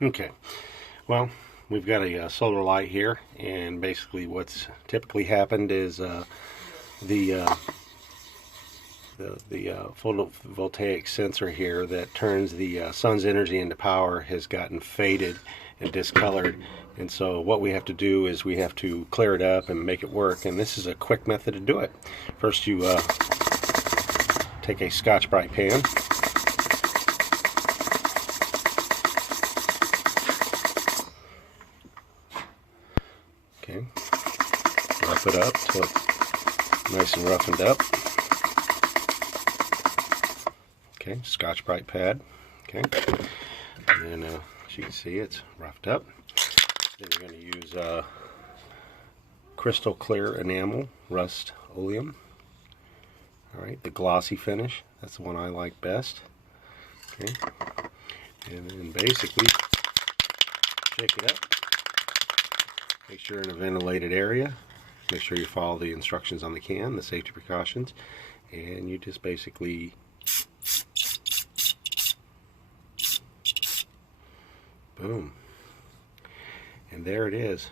Okay, well, we've got a solar light here, and basically what's typically happened is the photovoltaic sensor here that turns the sun's energy into power has gotten faded and discolored, and so what we have to do is we have to clear it up and make it work, and this is a quick method to do it. First you take a Scotch-Brite pan, okay, rough it up till it's nice and roughened up. Okay, Scotch-Brite pad. Okay, and as you can see, it's roughed up. Then you're going to use crystal clear enamel, Rust-Oleum. All right, the glossy finish. That's the one I like best. Okay, and then basically shake it up. Make sure you're in a ventilated area. Make sure you follow the instructions on the can, the safety precautions, and you just basically boom. And there it is.